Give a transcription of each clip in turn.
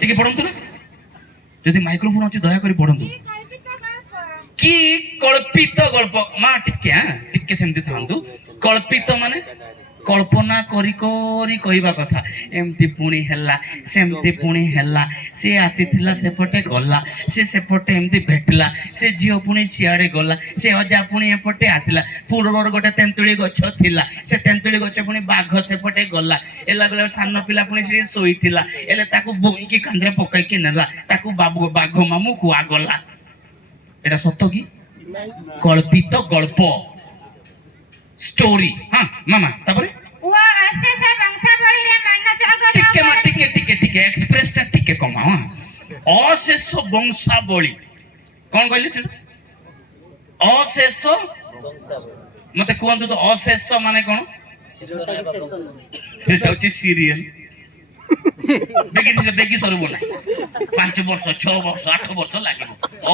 ଟିକେ ପଢନ୍ତୁ ନା, ଯଦି ମାଇକ୍ରୋଫୋନ ଅଛି ଦୟାକରି ପଢନ୍ତୁ। କି କଳ୍ପିତ ଗଳ୍ପ, ମା ଟିକେ ସେମିତି ଥାନ୍ତୁ। କଳ୍ପିତ ମାନେ କଳ୍ପନା କରି କରି କହିବା କଥା। ଏମିତି ପୁଣି ହେଲା, ସେମିତି ପୁଣି ହେଲା, ସେ ଆସିଥିଲା ସେପଟେ ଗଲା, ସେ ସେପଟେ ଏମିତି ଭେଟିଲା, ସେ ଝିଅ ପୁଣି ସିଆଡେ ଗଲା, ସେ ଅଜା ପୁଣି ଏପଟେ ଆସିଲା, ପୂର୍ବରୁ ଗୋଟେ ତେନ୍ତୁଳି ଗଛ ଥିଲା, ସେ ତେନ୍ତୁଳି ଗଛ ପୁଣି ବାଘ ସେପଟେ ଗଲା, ହେଲା ଗଲା ସାନ ପିଲା ପୁଣି ସେଠି ଶୋଇଥିଲା, ହେଲେ ତାକୁ ବୋହିକି କାନ୍ଧରେ ପକାଇକି ନେଲା, ତାକୁ ବାଘ ମାମୁ କୁଆ ଗଲା। এটা সত্য কি? কল্পিত গল্প, স্টোরি। হ্যাঁ মামা, তারপরে ଟିକେ এক্সপ্রেসটা ଟିକେ কমাও। অশেষ বংশাবলী কোন কইলে সেটা? অশেষ, মতে কুহନ୍ତୁ তো অশেষ মানে কোন? এটা হচ্ছে সিরিয়াল। বেগি সরব না, 5 বর্ষ 6 বর্ষ 8 বর্ষ লাগিব।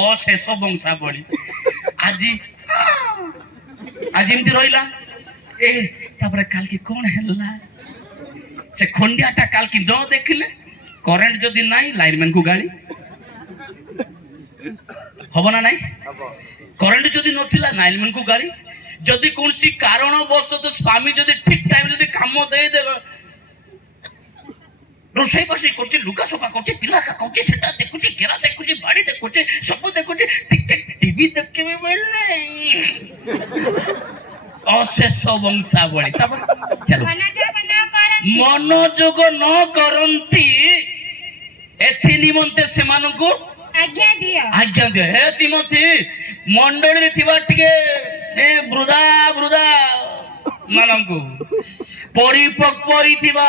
অশেষ বংশাবলী আজি এমতি রইলা, তারপরে কালকে কোন হেলা, সে খন্ডিয়াটা কালকে ন দেখিলে, করেন্ট যদি নাই লাইনম্যান কু গাড়ি হব না? নাই করেন্ট যদি নথিলা লাইনম্যান কু গাড়ি। যদি কোনসি কারণবশত স্বামী যদি ঠিক টাইম যদি কাম দেই দেল, ରୋଷେଇ ବସେଇ କରୁଛି, ଲୁଗା ସଫା କରୁଛି, ପିଲାକା କରୁଛି, ସେଟା ଦେଖୁଛି, ଗେରା ଦେଖୁଛି, ବାଡି ଦେଖୁଛି, ସବୁ ଦେଖୁଛି, ଟିକେ ଟିଭି ଦେଖିବି ବୋଇଲେ ଅଶେଷ ବଂଶାବଳୀ। ତାପରେ ଚାଲ, ମନୋଯୋଗ ନ କରନ୍ତି ଏଥି ନିମନ୍ତେ ସେମାନଙ୍କୁ ଆଜ୍ଞା ଦିଅ। ହେ ତିମୋଥୀ, ମଣ୍ଡଳୀରେ ଥିବା ଟିକେ ବୃଦ୍ଧା ମାନଙ୍କୁ, ପରିପକ୍ୱ ହେଇଥିବା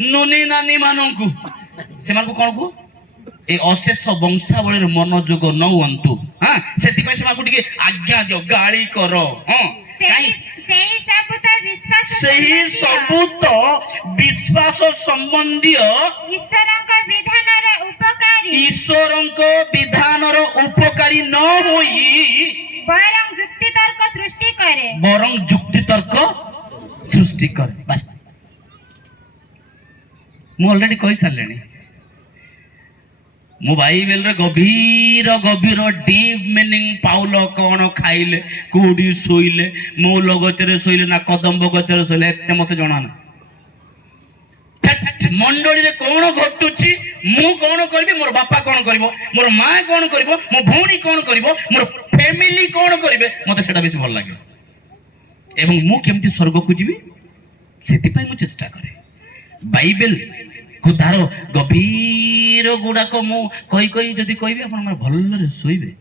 नुनी नानी मानू से कौन को ए अशेष वंशावली मनोयोग न हुंतु। हाँ से आज्ञा दियो, गाड़ी कर। हाँ विश्वास संबंधी ईश्वर उपकारी न होई बरं जुक्ति तर्क सृष्टि करे। बस मु ऑलरेडी कही सारे, मु बाइबल रे गभीर गभीर डीप मीनिंग पाउल कौन खाइले, कोडी सोइले, मौल गचरे सोइले ना कदम्ब गचरे सोइले एते मते जणा ना। मंडली रे कौन घटुची, मु कौन करबी, मोर बापा कौन करबो, मोर मां कौन करबो, मो भौणी कौन करबो, मोर फैमिली कौन करबे, मते सेटा बेसी भल लागे। एवं मु केमती स्वर्ग को जीवी सेति पई मु चेष्टा करे। बाइबल को तार गभीर गुड़ाक मु कही कही जदि कहबी आप भल शोबे।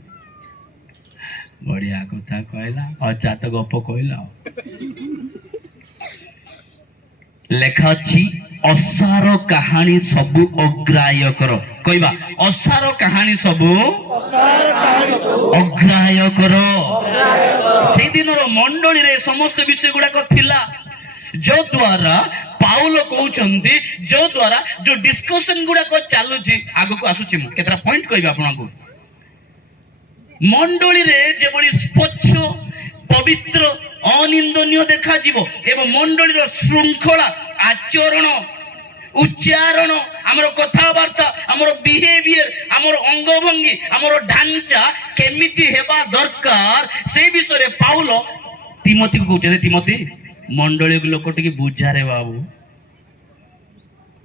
बढ़िया कथा कहला, अजा तो गप कहला। लेखा अच्छी असार कहानी सबु अग्राह्य कर, कहबा असार कहानी सबु अग्राह्य कर। से दिन मंडली रे समस्त विषय गुड़ाक थिला, जो द्वारा पाउल कहउचंती, जो द्वारा जो डिस्कशन गुड़ाक चालुची, आगु को आसुची मु केतरा पॉइंट कहबा आपनको। मंडली रे जेबडी स्वच्छ पवित्र अनिंदनीय देखा जीवो एवं मंडली रो श्रृंखला आचरण उच्चारण हमर कथावार्ता हमर बिहेवियर हमर अंगभंगी हमर ढांचा केमिति हेबा दरकार से विषय रे पाउल तिमोथी को कहउचे, तिमोथी मंडली लोक टिके बुझा रे बाबू,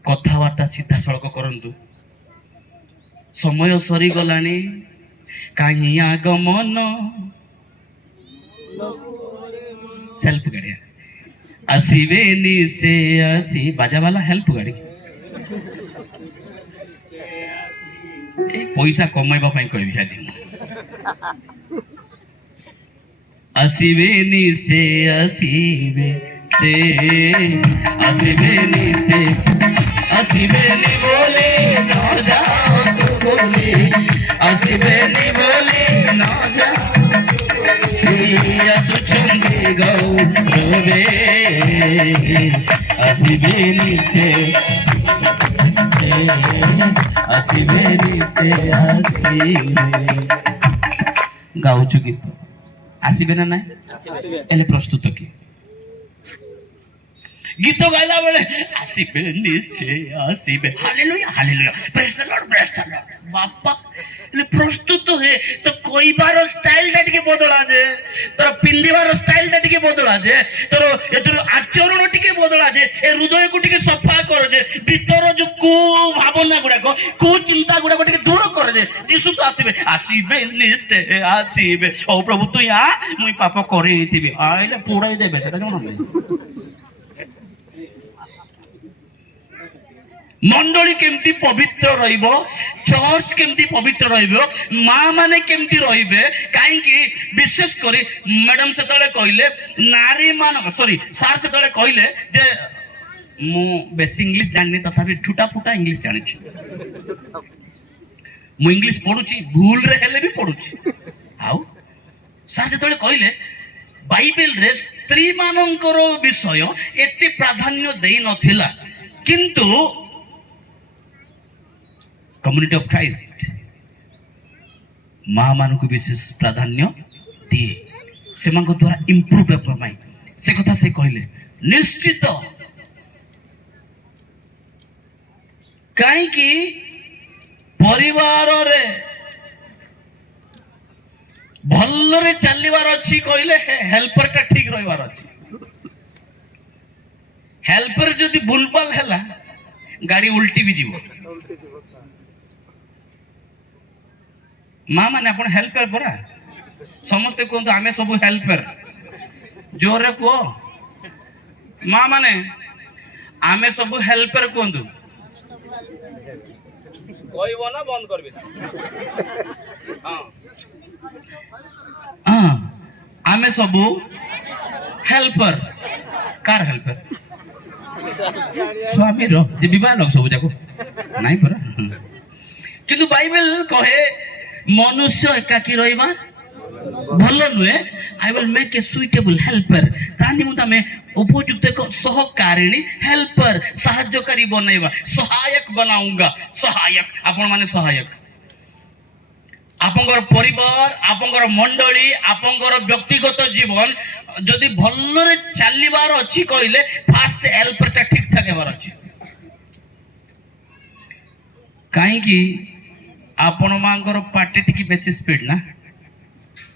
कथावार्ता सीधा सड़क करंतु, समय सरी गलानी, कहीं आगमन सेल्फ गाड़ी आसीबेनी से आसी बाजा वाला हेल्प गाड़ी पैसा कमाइबा पई कहबी आज आसीबेनी से आसीबेनी बोले न जाओ तो बोले, आसीबेनी बोले न जाओ सुचंगे गौ रोबे, आसीबेनी से गाउछु गीत आसीबे ना ना एले प्रस्तुत की गीत गाइला बेले आसीबे निश्चय आसीबे hallelujah hallelujah praise the lord बापा ले प्रस्तुत हे तो कोइबार स्टाइल टा टिके बदला जे तोर पिंदिबार स्टाइल टा टिके बदला जे तोर एतुर आचरण टिके बदला जे ए हृदय को टिके सफा कर जे भीतर जो को भावना गुडा को चिंता गुडा को टिके दूर कर जे यीशु तो आसीबे आसीबे निश्चय आसीबे ओ प्रभु तू या मुई पाप करे थीबे आइले पुड़ाई देबे सेटा जणा मंडली केमती पवित्र रहिबो चर्च केमती पवित्र रहिबो मां माने केमती रहिबे काहे कि विशेष करी मैडम से तळे कहिले नारी मान सॉरी सर से तळे कहिले जे मु बेस इंग्लिश जाननी तथापि ठुटा फुटा इंग्लिश जानि छी मु इंग्लिश पढुची भूल रे हेले भी पढुची आउ सर जे तळे कहिले बाइबल रे स्त्री मानकर विषय एते प्राधान्य देई नथिला किंतु कम्युनिटी ऑफ क्राइस्ट माँ मान को विशेष प्राधान्य दिए से द्वारा इम्प्रूव से कथा से कहले निश्चित कहीं परिवार रे भल्लरे चलिबार अच्छी कहले हेल्पर टा ठीक रहिबार अच्छी हेल्पर जदि भूलभाल हैला गाड़ी उल्टी भी जीव माँ माने अपन हेल्पर परा समस्ते कहते आमे सब हेल्पर जोरे को माँ माने आमे सब हेल्पर कहतु कहबो ना बंद करबे हां आमे सब हेल्पर कार हेल्पर स्वामी रो जे विवाह लोग सब जाको नहीं परा किंतु बाइबल कहे मनुष्य एकाकी रहिबा भलो नुहे I will make a suitable helper तानी मुता में उपयुक्त एक सहकारिणी हेल्पर सहायकारी बनाइबा सहायक बनाऊंगा सहायक आपण माने सहायक आपंकर परिवार आपंकर मंडली आपंकर व्यक्तिगत जीवन जदि भल्लरे चलिबार अछि कहले फास्ट हेल्पर टा ठीक ठाक हेबार अछि काहे कि आपण मांकर पार्टी टिकी बेसी स्पीड ना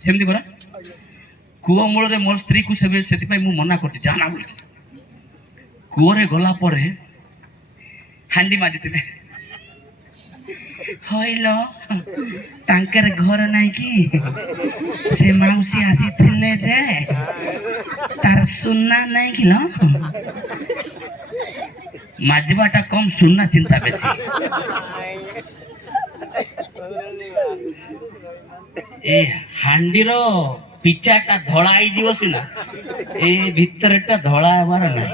सेमती परा कुओ मूल रे मोर स्त्री को सेति पई मु मना करछि जाना बोल कुओ रे गला परे हांडी माजितिबे हइलो तांकर घर नाही कि से माउसी आसीथिले जे तार सुन्ना नाही कि लो माजबाटा कम सुन्ना चिंता बेसी ए हांडीर पिचाटा धड़ा आई जीव सिना ए भितरटा धड़ा हेबार ना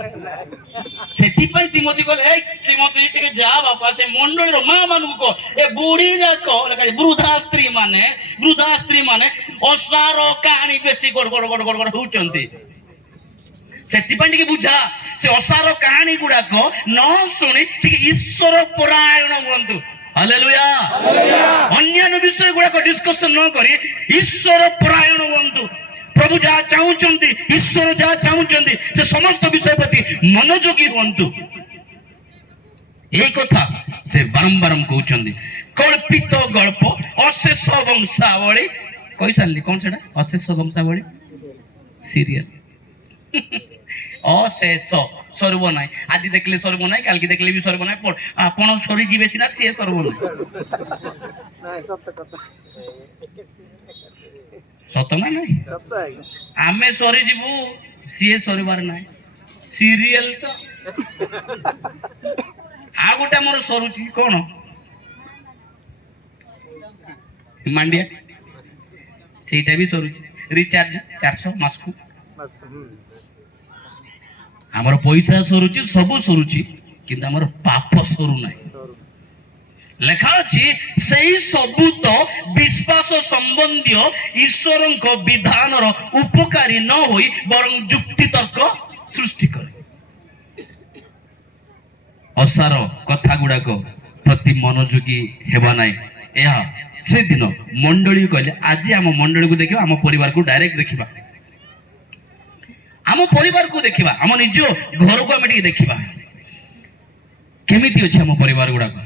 सेति पई तिमोथी कहले ए तिमोथी टिके जा बापा से मंडली रो मां मानु को ए बूढ़ी जाको लका वृद्धा स्त्री माने असारो कहानी बेसी गड़ गड़ गड़ गड़ गड़ होचंती सेति पई टिके बुझा से असारो कहानी गुडा को न सुनी टिके ईश्वर परायण हुंतु हालेलुया अन्य विषय गुड़ा को डिस्कशन न करी ईश्वर परायण हुंतु प्रभु जहाँ चाहूचंती ईश्वर जहाँ चाहूचंती से समस्त विषय प्रति मनोयोगी हुंतु एक कथा से बारंबार कहउचंती कल्पित गल्प अशेष वंशावली कहि सारली कौन सेटा अशेष वंशावली सीरियल अशेष सर्व ना आज देखले सर्व ना काल की देखले भी सर्व ना आपण सरी जीवे सिना से सर्व ना सत ना नहीं आमे सरी जीवु सी सरीबार ना सीरियल तो आ गोटा मोर सरुची कोन मांडिया सेटा भी सरुची रिचार्ज 400 मासकु हमर पैसा सरुची सब सरुची किंतु हमर पाप सरू नाही लेखा अछि सेही सबु तो विश्वास संबंधी ईश्वरक विधानर उपकारी न होई बरं युक्ति तर्क सृष्टि करे असार कथा गुडा को प्रति मनोयोगी हेबा नाही एहा से दिन मंडली कहले आज हम मंडली को देखिबा हम परिवार को डायरेक्ट देखिबा ଆମ ପରିବାରକୁ ଦେଖିବା, ଆମ ନିଜ ଘରକୁ ଆମେ ଟିକେ ଦେଖିବା କେମିତି ଅଛି ଆମ ପରିବାର ଗୁଡାକ।